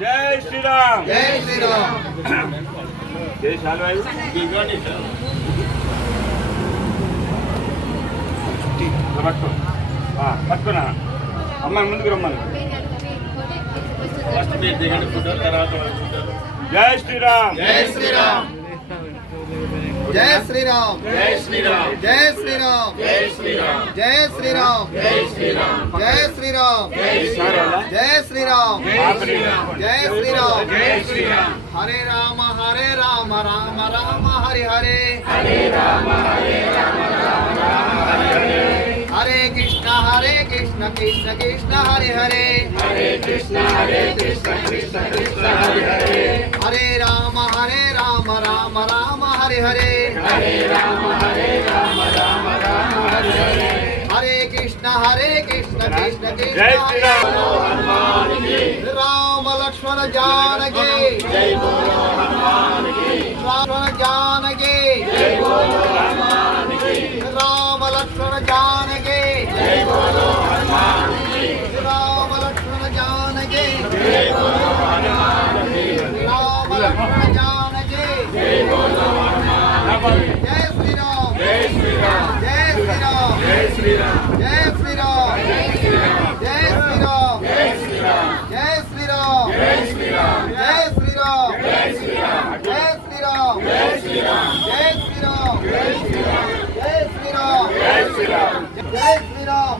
జై శ్రీరామ్ జై శ్రీరామ్ జై శాల్వాయి పట్టుకో పట్టుకున్నా అమ్మాయి ముందుకు రమ్మను ఫస్ట్ మీరు దిగండి ఫోటో తర్వాత. జై శ్రీరామ్ జై శ్రీరామ్ జై శ్రీరామ్ జై శ్రీరామ్ జై శ్రీరామ్ జై శ్రీరామ్ జై శ్రీరామ్ జై శ్రీరామ్ జై శ్రీరామ్ జై శ్రీరామ్। జై శ్రీరామ్। జై శ్రీరామ్। హరే రామ హరే రామ రామ రామ హరి హరే। హరే కృష్ణ హరే కృష్ణ కృష్ణ కృష్ణ హరి హరే। హరే రామ హరే రామ రామ రామ హరి హరే। హరే కృష్ణ హరే కృష్ణ కృష్ణ కృష్ణ జై హరే। हरे कृष्ण हरे कृष्ण कृष्ण कृष्ण हरे राम लक्ष्मण जानकी राम लक्ष्मण गे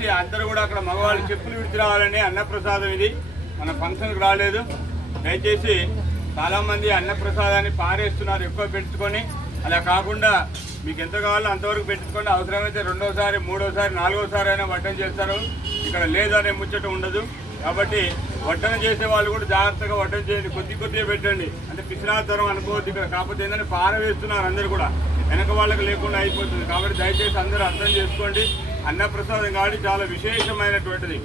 చేసి అందరూ కూడా అక్కడ మగవాళ్ళు చెప్పులు విడిచి రావాలని అన్నప్రసాదం ఇది. మన ఫంక్షన్కి రాలేదు. దయచేసి చాలా మంది అన్నప్రసాదాన్ని పారేస్తున్నారు ఎక్కువ పెంచుకొని. అలా కాకుండా మీకు ఎంత కావాలో అంతవరకు పెట్టుకోండి అవసరమైతే రెండోసారి మూడోసారి నాలుగోసారి అయినా వడ్డన చేస్తారు. ఇక్కడ లేదనే ముచ్చట ఉండదు. కాబట్టి వడ్డన చేసే వాళ్ళు కూడా జాగ్రత్తగా వడ్డన చేయండి. కొద్ది కొద్దిగా పెట్టండి. అంటే పిసినాతరం అనుకోవద్దు ఇక్కడ. కాకపోతే ఏంటంటే పారవేస్తున్నారు అందరూ కూడా. వెనక వాళ్ళకి లేకుండా అయిపోతుంది. కాబట్టి దయచేసి అందరూ అర్థం చేసుకోండి. అన్నప్రసాదం కాబట్టి చాలా విశేషమైనటువంటిది.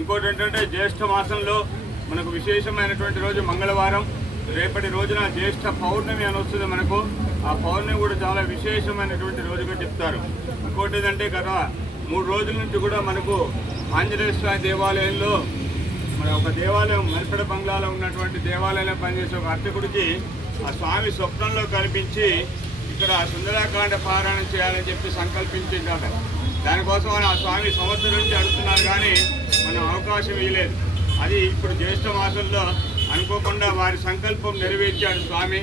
ఇంకోటి ఏంటంటే జ్యేష్ఠ మాసంలో మనకు విశేషమైనటువంటి రోజు మంగళవారం. రేపటి రోజున జ్యేష్ఠ పౌర్ణమి అని వస్తుంది మనకు. ఆ పౌర్ణమి కూడా చాలా విశేషమైనటువంటి రోజుగా చెప్తారు. ఇంకోటి ఏంటంటే గత మూడు రోజుల నుంచి కూడా మనకు ఆంజనేయ స్వామి దేవాలయంలో మన ఒక దేవాలయం మరిపడ బంగ్లాలో ఉన్నటువంటి దేవాలయంలో పనిచేసే ఒక అర్చకుడికి ఆ స్వామి స్వప్నంలో కనిపించి ఇక్కడ సుందరాకాండ పారాయణం చేయాలని చెప్పి సంకల్పించిందట దానికోసం ఆ స్వామి సంవత్సరం నుంచి అడుగుతున్నారు కానీ మనం అవకాశం ఇవ్వలేదు అది ఇప్పుడు జ్యేష్ఠ మాసంలో అనుకోకుండా వారి సంకల్పం నెరవేర్చాడు స్వామి.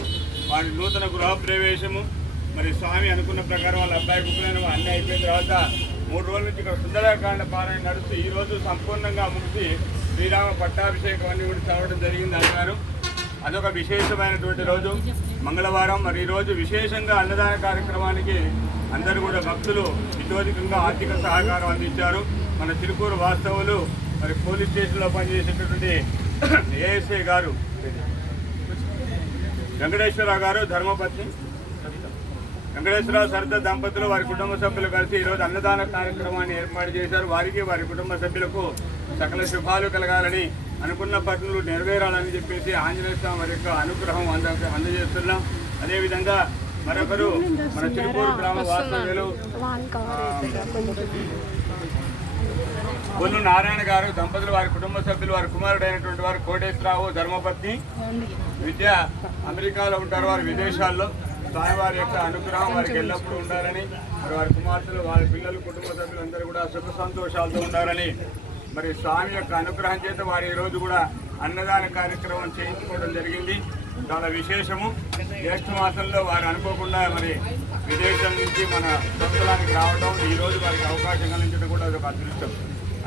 వారి నూతన గృహప్రవేశము. మరి స్వామి అనుకున్న ప్రకారం వాళ్ళ అబ్బాయి ఉపనయనం అన్నీ అయిపోయిన తర్వాత మూడు రోజుల నుంచి ఇక్కడ సుందరకాండ పారాయణ నడుస్తూ ఈరోజు సంపూర్ణంగా ముగిసి శ్రీరామ పట్టాభిషేకం అన్ని కూడా చదవడం జరిగింది అంటారు అదొక విశేషమైనటువంటి రోజు. మంగళవారం మరి ఈరోజు విశేషంగా అన్నదాన కార్యక్రమానికి అందరూ కూడా భక్తులు నిరోధకంగా ఆర్థిక సహకారం అందించారు. మన తిరుపూరు వాస్తవులు మరి పోలీస్ స్టేషన్లో పనిచేసేటటువంటి ఏఎస్ఐ గారు వెంకటేశ్వరరావు గారు ధర్మపత్ని వెంకటేశ్వరరావు సరిత దంపతులు వారి కుటుంబ సభ్యులు కలిసి ఈరోజు అన్నదాన కార్యక్రమాన్ని ఏర్పాటు చేశారు. వారికి వారి కుటుంబ సభ్యులకు సకల శుభాలు కలగాలని అనుకున్న పనులు నెరవేరాలని చెప్పేసి ఆంజనేయ స్వామి వారి యొక్క అనుగ్రహం అంద అందజేస్తున్నాం. అదేవిధంగా మరొకరు మన చిరుపూరు గ్రామ వాస్తవ్యులు బొల్లు నారాయణ గారు దంపతులు వారి కుటుంబ సభ్యులు వారి కుమారుడైనటువంటి వారు కోటేశ్వరరావు ధర్మపత్ని. విద్య అమెరికాలో ఉంటారు వారు విదేశాల్లో. స్వామివారి యొక్క అనుగ్రహం వారికి ఎల్లప్పుడూ ఉండాలని వారి కుమార్తెలు వారి పిల్లలు కుటుంబ సభ్యులు అందరూ కూడా సుఖ సంతోషాలతో ఉండాలని మరి స్వామి యొక్క అనుగ్రహం చేత వారు ఈరోజు రోజు కూడా అన్నదాన కార్యక్రమం చేయించుకోవడం జరిగింది. చాలా విశేషము. జ్యేష్ఠ మాసంలో వారు అనుకోకుండా మరి విదేశం నుంచి మన స్వస్థలానికి రావడం ఈరోజు వారికి అవకాశం కలిగించడం కూడా అదొక అదృష్టం.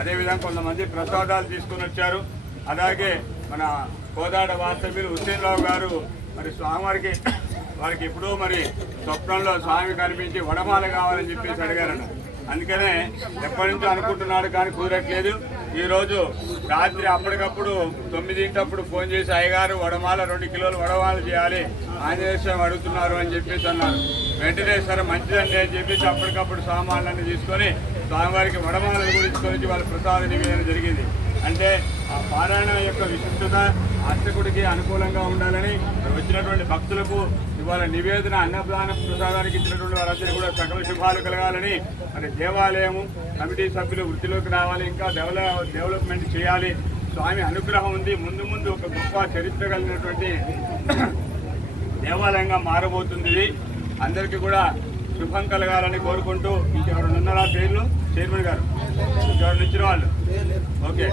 అదేవిధంగా కొంతమంది ప్రసాదాలు తీసుకుని వచ్చారు. అలాగే మన కోదాడ వాస్తవ్యులు హుస్సేన్రావు గారు మరి స్వామివారికి వారికి ఎప్పుడూ మరి స్వప్నంలో స్వామి కనిపించి వడమాల కావాలని చెప్పేసి అడిగారన్న అందుకనే ఎప్పటి నుంచో అనుకుంటున్నాడు కానీ కుదరట్లేదు. ఈరోజు రాత్రి అప్పటికప్పుడు తొమ్మిదింటప్పుడు ఫోన్ చేసి అయ్యగారు వడమాల రెండు కిలోలు వడమాల చేయాలి. ఆంజనేయ అడుగుతున్నారు అని చెప్పేసి అన్నారు. వెంటనే సరే మంచిదండి అని చెప్పేసి అప్పటికప్పుడు సామాన్లన్నీ తీసుకొని స్వామివారికి వడమాల గురించి వాళ్ళ ప్రసాద నివేదన జరిగింది. అంటే ఆ పారాయణ యొక్క విశిష్టత అర్చకుడికి అనుకూలంగా ఉండాలని వచ్చినటువంటి భక్తులకు ఇవాళ నివేదన అన్నదాన ప్రసాదానికి ఇచ్చినటువంటి వారందరికీ కూడా సకల శుభాలు కలగాలని మరి దేవాలయము కమిటీ సభ్యులు వృత్తిలోకి రావాలి ఇంకా డెవలప్ డెవలప్మెంట్ చేయాలి. స్వామి అనుగ్రహం ఉంది. ముందు ముందు ఒక గొప్ప చరిత్ర కలిగినటువంటి దేవాలయంగా మారబోతుంది. అందరికీ కూడా శుభం కలగాలని కోరుకుంటూ ఇంకెవరు ఉన్నారా పేర్లు? చైర్మన్ గారు. ఇంకెవరు నిచ్చిన వాళ్ళు? ఓకే.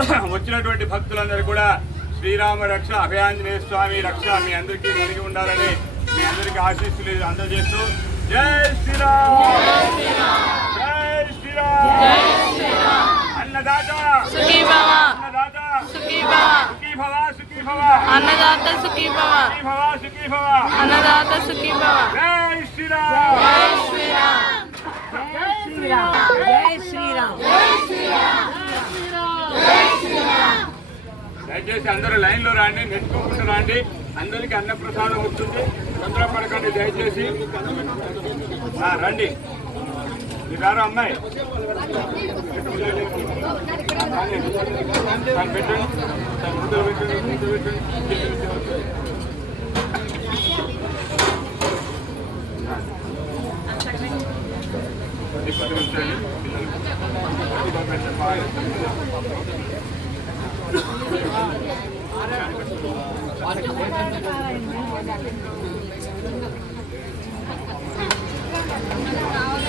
వచ్చినటువంటి భక్తులందరూ కూడా శ్రీరామ రక్ష అభయాంజనేయ స్వామి రక్ష మీ అందరికీ కలిగి ఉండాలని మీ అందరికీ ఆశీస్సులు అందజేస్తూ జై శ్రీరామ్! జై శ్రీరామ్! అన్నదాత! సుఖీ భవ అన్నదాత! సుఖీ భవ సుఖీ భవ సుఖీ భవ అన్నదాత సుఖీ భవ సుఖీ భవ సుఖీ భవ అన్నదాత సుఖీ భవ జై శ్రీరామ్! జై దయచేసి అందరూ లైన్లో రాండి రండి రాండి. అందరికీ అన్నప్రసాదం వస్తుంది. తొందరపడకండి దయచేసి. రండి. మీరు అమ్మాయి? పెట్టండి. దాన్ని ముందులో పెట్టండి పెట్టండి. కొద్ది కొద్దిగా కావాలండి